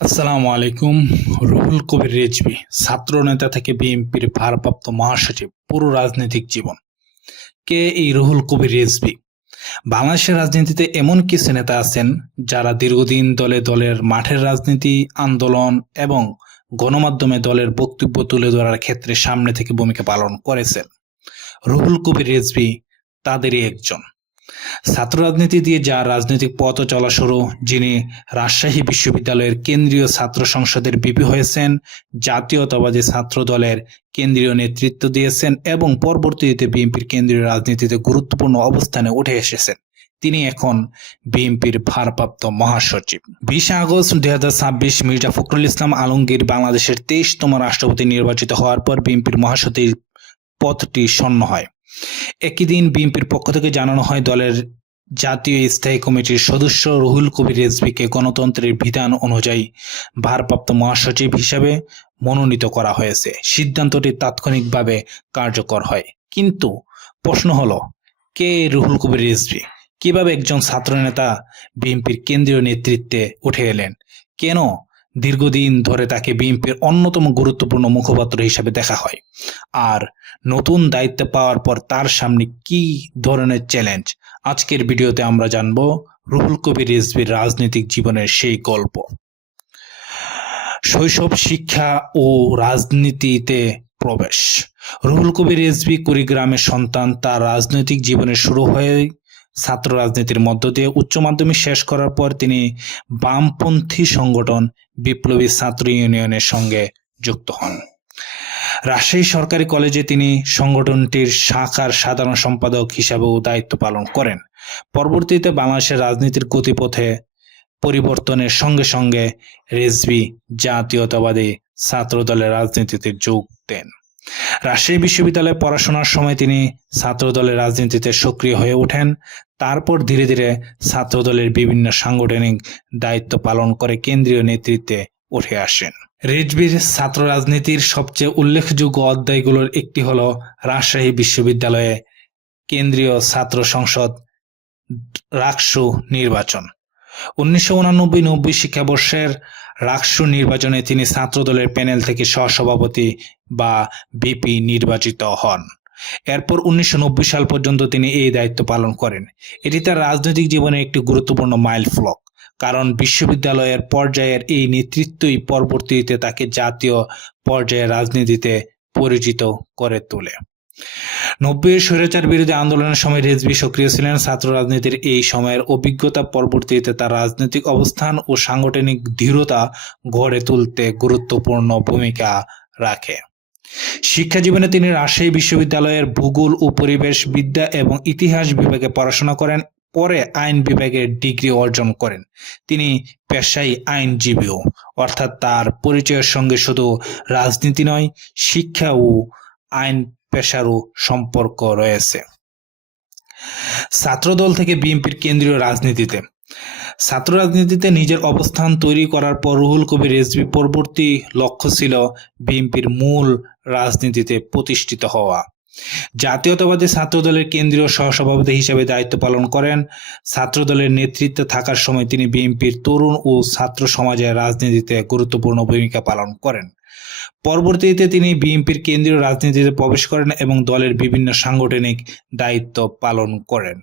আসসালামু আলাইকুম। রুহুল কবির রিজভী ছাত্র নেতা থেকে বিএনপির ভারপ্রাপ্ত মহাসচিব, পুরো রাজনৈতিক জীবন। কে এই রুহুল কবির রিজভী? বাংলাদেশের রাজনীতিতে এমন কিছু নেতা আছেন যারা দীর্ঘদিন দলের মাঠের রাজনীতি, আন্দোলন এবং গণমাধ্যমে দলের বক্তব্য তুলে ধরার ক্ষেত্রে সামনে থেকে ভূমিকা পালন করেছেন। রুহুল কবির রিজভী তাদেরই একজন। ছাত্র রাজনীতি দিয়ে যার রাজনৈতিক পথ চলা শুরু, যিনি রাজশাহী বিশ্ববিদ্যালয়ের কেন্দ্রীয় ছাত্র সংসদের ভিপি হয়েছেন, জাতীয়তাবাদী ছাত্র দলের কেন্দ্রীয় নেতৃত্ব দিয়েছেন এবং পরবর্তীতে বিএনপির কেন্দ্রীয় রাজনীতিতে গুরুত্বপূর্ণ অবস্থানে উঠে এসেছেন। তিনি এখন বিএনপির ভারপ্রাপ্ত মহাসচিব। 20 আগস্ট 2026 মির্জা ফখরুল ইসলাম আলমগীর বাংলাদেশের 23তম রাষ্ট্রপতি নির্বাচিত হওয়ার পর বিএনপির মহাসচিব পদটি শূন্য হয়। একই দিন বিএনপির পক্ষ থেকে জানানো হয় দলের জাতীয় স্থায়ী কমিটির সদস্য রুহুল কবির রিজভীকে গণতন্ত্রের বিধান অনুযায়ী ভারপ্রাপ্ত মহাসচিব হিসেবে মনোনীত করা হয়েছে। সিদ্ধান্তটি তাৎক্ষণিকভাবে কার্যকর হয়। কিন্তু প্রশ্ন হলো, কে রুহুল কবির রিজভী? কিভাবে একজন ছাত্রনেতা বিএনপির কেন্দ্রীয় নেতৃত্বে উঠে এলেন? কেন দীর্ঘদিন ধরে তাকে বিএনপির অন্যতম গুরুত্বপূর্ণ মুখপাত্র হিসেবে দেখা হয়? আর নতুন দায়িত্ব পাওয়ার পর তার সামনে কি ধরনের চ্যালেঞ্জ? আজকের ভিডিওতে আমরা জানবো রুহুল কবির রিজভীর রাজনৈতিক জীবনের সেই গল্প। শৈশব, শিক্ষা ও রাজনীতিতে প্রবেশ। রুহুল কবির রিজভী কুড়িগ্রামের সন্তান। তার রাজনৈতিক জীবনের শুরু হয় ছাত্র রাজনীতির মধ্য দিয়ে। উচ্চ মাধ্যমিক শেষ করার পর তিনি বামপন্থী সংগঠন বিপ্লবী ছাত্র ইউনিয়নের সঙ্গে যুক্ত হন। রাজশাহী সরকারি কলেজে তিনি সংগঠনটির শাখার সাধারণ সম্পাদক হিসাবেও দায়িত্ব পালন করেন। পরবর্তীতে বাংলাদেশের রাজনীতির গতিপথে পরিবর্তনের সঙ্গে সঙ্গে রিজভী জাতীয়তাবাদী ছাত্র দলের রাজনীতিতে যোগ দেন। রাজশাহী বিশ্ববিদ্যালয়ে পড়াশোনার সময় তিনি ছাত্র দলের রাজনীতিতে সক্রিয় হয়ে ওঠেন। তারপর ধীরে ধীরে ছাত্র দলের বিভিন্ন সাংগঠনিক দায়িত্ব পালন করে কেন্দ্রীয় নেতৃত্বে উঠে আসেন। রিজভীর ছাত্র রাজনীতির সবচেয়ে উল্লেখযোগ্য অধ্যায়গুলোর একটি হলো রাজশাহী বিশ্ববিদ্যালয়ে কেন্দ্রীয় ছাত্র সংসদ রাকসু নির্বাচন। 1989-90 শিক্ষাবর্ষের রাকসু নির্বাচনে তিনি ছাত্রদলের প্যানেল থেকে সহসভাপতি বা ভিপি নির্বাচিত হন। এরপর 1990 সাল পর্যন্ত তিনি এই দায়িত্ব পালন করেন। এটি তার রাজনৈতিক জীবনের একটি গুরুত্বপূর্ণ মাইলফলক, কারণ বিশ্ববিদ্যালয়ের পর্যায়ের এই নেতৃত্বই পরবর্তীতে তাকে জাতীয় পর্যায়ের রাজনীতিতে পরিচিত করে তোলে। 90-এর স্বৈরাচার বিরোধী আন্দোলনের সময় রিজভী সক্রিয় ছিলেন। ছাত্র রাজনীতির এই সময়ের অভিজ্ঞতা পরবর্তীতে তার রাজনৈতিক অবস্থান ও সাংগঠনিক দৃঢ়তা গড়ে তুলতে গুরুত্বপূর্ণ ভূমিকা রাখে। শিক্ষা জীবনে তিনি রাজশাহী বিশ্ববিদ্যালয়ের ভূগোল ও পরিবেশ বিদ্যা এবং ইতিহাস বিভাগে পড়াশোনা করেন। পরে আইন বিভাগে ডিগ্রি অর্জন করেন। তিনি পেশায় আইনজীবীও, অর্থাৎ তার পরিচয়ের সঙ্গে শুধু রাজনীতি নয়, শিক্ষা ও আইন পেশারও সম্পর্ক রয়েছে। ছাত্রদল থেকে বিএনপির কেন্দ্রীয় রাজনীতিতে। ছাত্র রাজনীতিতে নিজের অবস্থান তৈরি করার পর রুহুল কবির রিজভী পরবর্তী লক্ষ্য ছিল বিএনপির মূল রাজনীতিতে প্রতিষ্ঠিত হওয়া। জাতীয়তাবাদী ছাত্রদলের কেন্দ্রীয় সহসভাপতি হিসেবে দায়িত্ব পালন করেন। ছাত্রদলের নেতৃত্বে থাকার সময় তিনি বিএনপির তরুণ ও ছাত্র সমাজের রাজনীতিতে গুরুত্বপূর্ণ ভূমিকা পালন করেন। পরবর্তীতে তিনি বিএনপির কেন্দ্রীয় রাজনীতিতে প্রবেশ করেন এবং দলের বিভিন্ন সাংগঠনিক দায়িত্ব পালন করেন।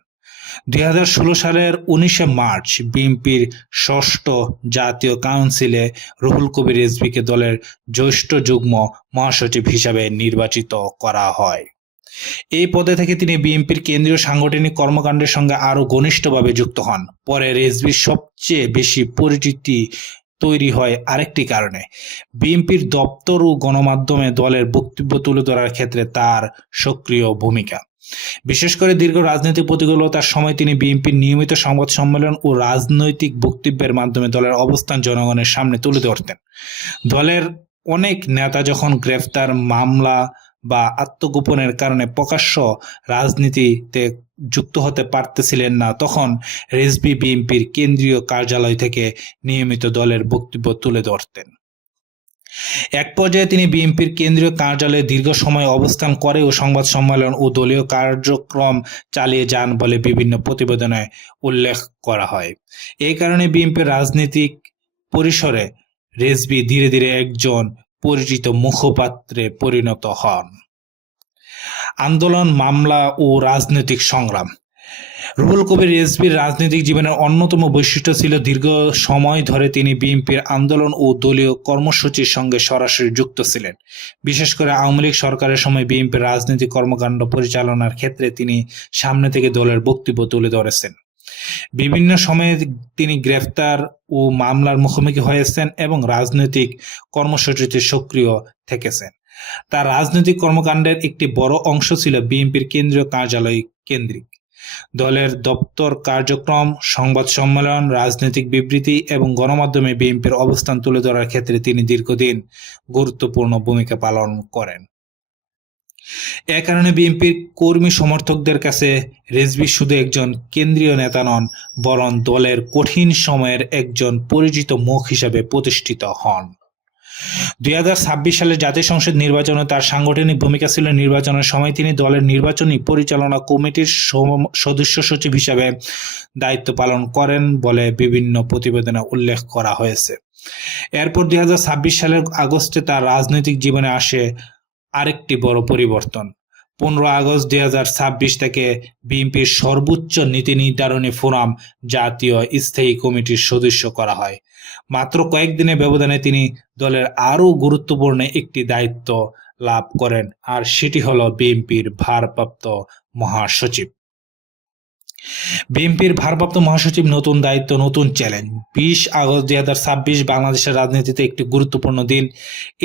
2016 সালের 19 মার্চ বিএনপির ষষ্ঠ জাতীয় কাউন্সিলে রুহুল কবির রিজভীকে দলের জ্যেষ্ঠ যুগ্ম মহাসচিব হিসাবে নির্বাচিত করা হয়। এই পদে থেকে তিনি বিএনপির কেন্দ্রীয় সাংগঠনিক কর্মকাণ্ডের সঙ্গে আরও ঘনিষ্ঠভাবে যুক্ত হন। পরে রিজভীর সবচেয়ে বেশি পরিচিতি তৈরি হয় আরেকটি কারণে, বিএনপির দপ্তর ও গণমাধ্যমে দলের বক্তব্য তুলে ধরার ক্ষেত্রে তার সক্রিয় ভূমিকা। বিশেষ করে দীর্ঘ রাজনৈতিক প্রতিকূলতার সময় তিনি বিএনপির নিয়মিত সংবাদ সম্মেলন ও রাজনৈতিক বক্তব্যের মাধ্যমে দলের অবস্থান জনগণের সামনে তুলে ধরতেন। দলের অনেক নেতা যখন গ্রেফতার, মামলা বা আত্মগোপনের কারণে প্রকাশ্য রাজনীতিতে যুক্ত হতে পারতেছিলেন না, তখন রিজভী বিএনপির কেন্দ্রীয় কার্যালয় থেকে নিয়মিত দলের বক্তব্য তুলে ধরতেন। এক পর্যায়ে তিনি বিএনপির কেন্দ্রীয় কার্যালয়ে দীর্ঘ সময় অবস্থান করে ও সংবাদ সম্মেলন ও দলীয় কার্যক্রম চালিয়ে যান বলে বিভিন্ন প্রতিবেদনে উল্লেখ করা হয়। এই কারণে বিএনপির রাজনৈতিক পরিসরে রেজভী ধীরে ধীরে একজন পরিচিত মুখপাত্রে পরিণত হন। আন্দোলন, মামলা ও রাজনৈতিক সংগ্রাম। রুহুল কবির রিজভীর রাজনৈতিক জীবনের অন্যতম বৈশিষ্ট্য ছিল দীর্ঘ সময় ধরে তিনি বিএনপির আন্দোলন ও দলীয় কর্মসূচির সঙ্গে সরাসরি যুক্ত ছিলেন। বিশেষ করে আওয়ামী লীগ সরকারের সময় বিএনপির রাজনৈতিক কর্মকাণ্ড পরিচালনার ক্ষেত্রে তিনি সামনে থেকে দলের বক্তব্য তুলে ধরেছেন। বিভিন্ন সময়ে তিনি গ্রেফতার ও মামলার মুখোমুখি হয়েছেন এবং রাজনৈতিক কর্মসূচিতে সক্রিয় থেকেছেন। তার রাজনৈতিক কর্মকাণ্ডের একটি বড় অংশ ছিল বিএনপির কেন্দ্রীয় কার্যালয় কেন্দ্রিক। দলের দপ্তর কার্যক্রম, সংবাদ সম্মেলন, রাজনৈতিক বিবৃতি এবং গণমাধ্যমে বিএনপির অবস্থান তুলে ধরার ক্ষেত্রে তিনি দীর্ঘদিন গুরুত্বপূর্ণ ভূমিকা পালন করেন। এ কারণে বিএনপির কর্মী সমর্থকদের কাছে রিজভী শুধু একজন কেন্দ্রীয় নেতা নন, বরং দলের কঠিন সময়ের একজন পরিচিত মুখ হিসেবে প্রতিষ্ঠিত হন। 2026 সালের জাতীয় সংসদ নির্বাচনে তার সাংগঠনিক ভূমিকা ছিল। নির্বাচনের সময় তিনি দলের নির্বাচনী পরিচালনা কমিটির সদস্য সচিব হিসেবে দায়িত্ব পালন করেন বলে বিভিন্ন প্রতিবেদনে উল্লেখ করা হয়েছে। এরপর 2026 সালের আগস্টে তার রাজনৈতিক জীবনে আসে আরেকটি বড় পরিবর্তন। 15 আগস্ট 2026 থেকে বিএনপির সর্বোচ্চ নীতি নির্ধারণী ফোরাম জাতীয় স্থায়ী কমিটির সদস্য করা হয়। মাত্র কয়েকদিনের ব্যবধানে তিনি দলের আরও গুরুত্বপূর্ণ একটি দায়িত্ব লাভ করেন, আর সেটি হলো বিএনপির ভারপ্রাপ্ত মহাসচিব। বিএনপির ভারপ্রাপ্ত মহাসচিব, নতুন দায়িত্ব, নতুন চ্যালেঞ্জ। 20 আগস্ট 2026 বাংলাদেশের রাজনীতিতে একটি গুরুত্বপূর্ণ দিন।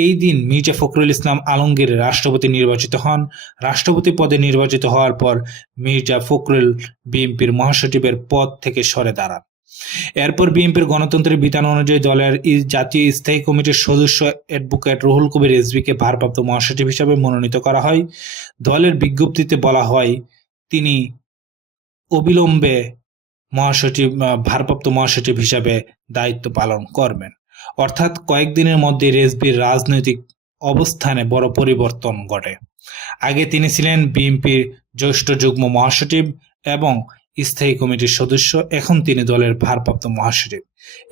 এই দিন মির্জা ফখরুল ইসলাম আলমগীর রাষ্ট্রপতি নির্বাচিত হন। রাষ্ট্রপতি পদে নির্বাচিত হওয়ার পর মির্জা ফখরুল বিএনপির মহাসচিবের পদ থেকে সরে দাঁড়ান। এরপর বিএনপির গণতন্ত্রের বিধান অনুযায়ী দলের জাতীয় স্থায়ী কমিটির সদস্য অ্যাডভোকেট রুহুল কবির রিজভীকে ভারপ্রাপ্ত মহাসচিব হিসেবে মনোনীত করা হয়। দলের বিজ্ঞপ্তিতে বলা হয় তিনি অবিলম্বে ভারপ্রাপ্ত মহাসচিব হিসাবে দায়িত্ব পালন করবেন। অর্থাৎ কয়েকদিনের মধ্যে রিজভীর রাজনৈতিক অবস্থানে বড় পরিবর্তন ঘটে। আগে তিনি ছিলেন বিএনপির জ্যেষ্ঠ যুগ্ম মহাসচিব এবং স্থায়ী কমিটির সদস্য, এখন তিনি দলের ভারপ্রাপ্ত মহাসচিব।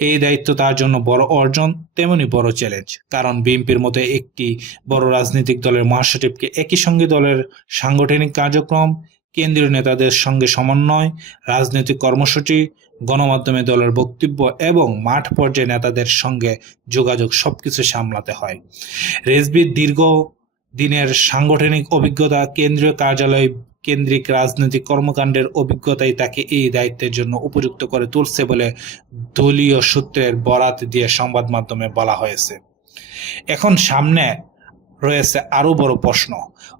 এই দায়িত্ব তার জন্য বড় অর্জন, তেমনি বড় চ্যালেঞ্জ। কারণ বিএনপির মতো একটি বড় রাজনৈতিক দলের মহাসচিবকে একই সঙ্গে দলের সাংগঠনিক কার্যক্রম, কেন্দ্রীয় নেতাদের সঙ্গে সমন্বয়, রাজনৈতিক কর্মসূচি, গণমাধ্যমে দলের বক্তব্য এবং মাঠ পর্যায়ে নেতাদের সঙ্গে যোগাযোগ সবকিছু সামলাতে হয়। রিজভীর দীর্ঘ দিনের সাংগঠনিক অভিজ্ঞতা, কেন্দ্রীয় কার্যালয় কেন্দ্রিক রাজনৈতিক কর্মকাণ্ডের অভিজ্ঞতাই তাকে এই দায়িত্বের জন্য উপযুক্ত করে তুলছে বলে দলীয় সূত্রের বরাত দিয়ে সংবাদ মাধ্যমে বলা হয়েছে। এখন সামনে রয়েছে আরো বড় প্রশ্ন,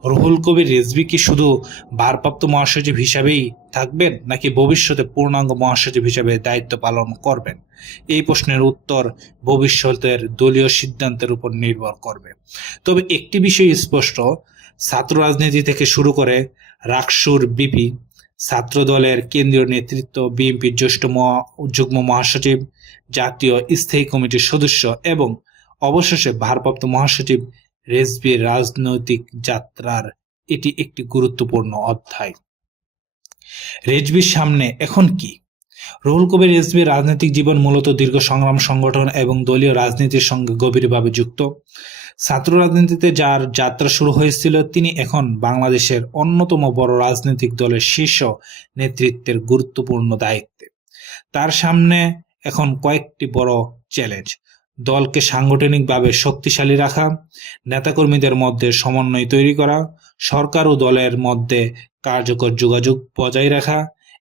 রুহুল কবির রিজভী কি শুধু ভারপ্রাপ্ত মহাসচিব হিসাবেই থাকবেন, নাকি ভবিষ্যতে পূর্ণাঙ্গ মহাসচিব হিসেবে দায়িত্ব পালন করবেন? এই প্রশ্নের উত্তর ভবিষ্যতের দলীয় সিদ্ধান্তের উপর নির্ভর করবে। তবে একটি বিষয় স্পষ্ট, ছাত্র রাজনীতি থেকে শুরু করে রাকসুর বিপি, ছাত্র দলের কেন্দ্রীয় নেতৃত্ব, বিএনপির জ্যেষ্ঠ যুগ্ম মহাসচিব, জাতীয় স্থায়ী কমিটির সদস্য এবং অবশেষে ভারপ্রাপ্ত মহাসচিব রিজভীর রাজনৈতিক যাত্রার এটি একটি গুরুত্বপূর্ণ অধ্যায়। রিজভীর সামনে এখন কি? রুহুল কবির রিজভীর রাজনৈতিক জীবন মূলত দীর্ঘ সংগ্রাম, সংগঠন এবং দলীয় রাজনীতির সঙ্গে গভীরভাবে যুক্ত। ছাত্র রাজনীতিতে যার যাত্রা শুরু হয়েছিল, তিনি এখন বাংলাদেশের অন্যতম বড় রাজনৈতিক দলের শীর্ষ নেতৃত্বের গুরুত্বপূর্ণ দায়িত্বে। তার সামনে এখন কয়েকটি বড় চ্যালেঞ্জ: দলকে সাংগঠনিকভাবে শক্তিশালী রাখা, নেতাকর্মীদের মধ্যে সমন্বয় তৈরি করা, সরকার ও দলের মধ্যে কার্যকর যোগাযোগ বজায় রাখা,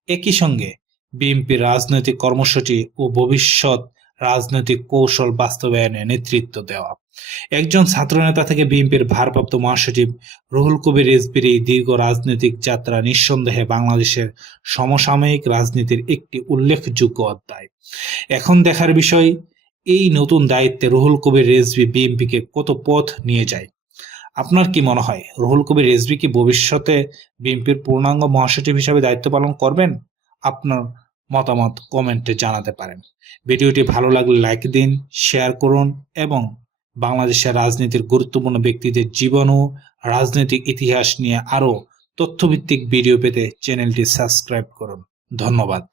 একই সঙ্গে বিএনপির রাজনৈতিক কর্মসূচি ও ভবিষ্যৎ রাজনৈতিক কৌশল বাস্তবায়নে নেতৃত্ব দেওয়া। একজন ছাত্রনেতা থেকে বিএনপির ভারপ্রাপ্ত মহাসচিব রুহুল কবির রিজভীর এই দীর্ঘ রাজনৈতিক যাত্রা নিঃসন্দেহে বাংলাদেশের সমসাময়িক রাজনীতির একটি উল্লেখযোগ্য অধ্যায়। এখন দেখার বিষয়, এই নতুন দায়িত্বে রুহুল কবির রিজভী বিএনপিকে কত পথ নিয়ে যায়। আপনার কি মনে হয়, রুহুল কবির রিজভী কি ভবিষ্যতে বিএনপির পূর্ণাঙ্গ মহাসচিব হিসাবে দায়িত্ব পালন করবেন? আপনার মতামত কমেন্টে জানাতে পারেন। ভিডিওটি ভালো লাগলে লাইক দিন, শেয়ার করুন এবং বাংলাদেশের রাজনীতির গুরুত্বপূর্ণ ব্যক্তিদের জীবন ও রাজনৈতিক ইতিহাস নিয়ে আরও তথ্যভিত্তিক ভিডিও পেতে চ্যানেলটি সাবস্ক্রাইব করুন। ধন্যবাদ।